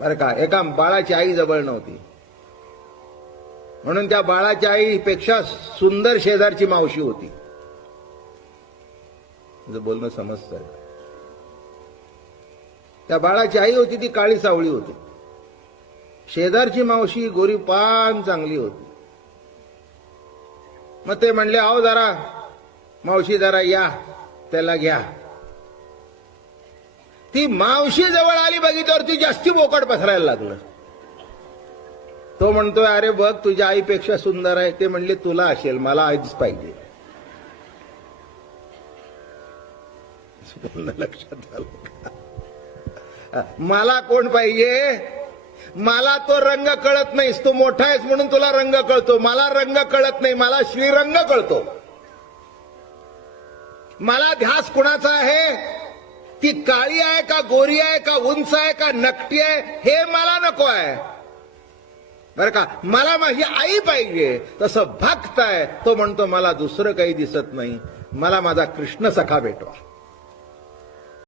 बरं का एका बाळाची आई जवळ नव्हती. म्हणून त्या बाळाच्या आईपेक्षा सुंदर शेजारची मावशी होती. बोलणं समजतंय. त्या बाळाची आई होती ती काळी सावळी होती. शेजारची मावशी गोरी पान चांगली होती. मग ते म्हणले आहो जरा मावशी जरा या त्याला घ्या. ती मावशी जवळ आली बघितल्यावर ती जास्ती बोकड पसरायला लागलं. तो म्हणतोय अरे बघ तुझ्या आईपेक्षा सुंदर आहे. ते म्हणले तुला असेल मला आईच पाहिजे. लक्षात आलं मला कोण पाहिजे? मला तो रंग कळत नाहीस. तू मोठा आहेस म्हणून तुला रंग कळतो. मला रंग कळत नाही मला श्रीरंग कळतो. मला ध्यास कुणाचा आहे? ती काळी आहे का गोरी आहे का उंच आहे का नकटी आहे हे मला नको आहे. बरं का? मला माझी आई पाहिजे. तसं भक्त आहे तो म्हणतो मला दुसरं काही दिसत नाही. मला माझा कृष्ण सखा भेटवा.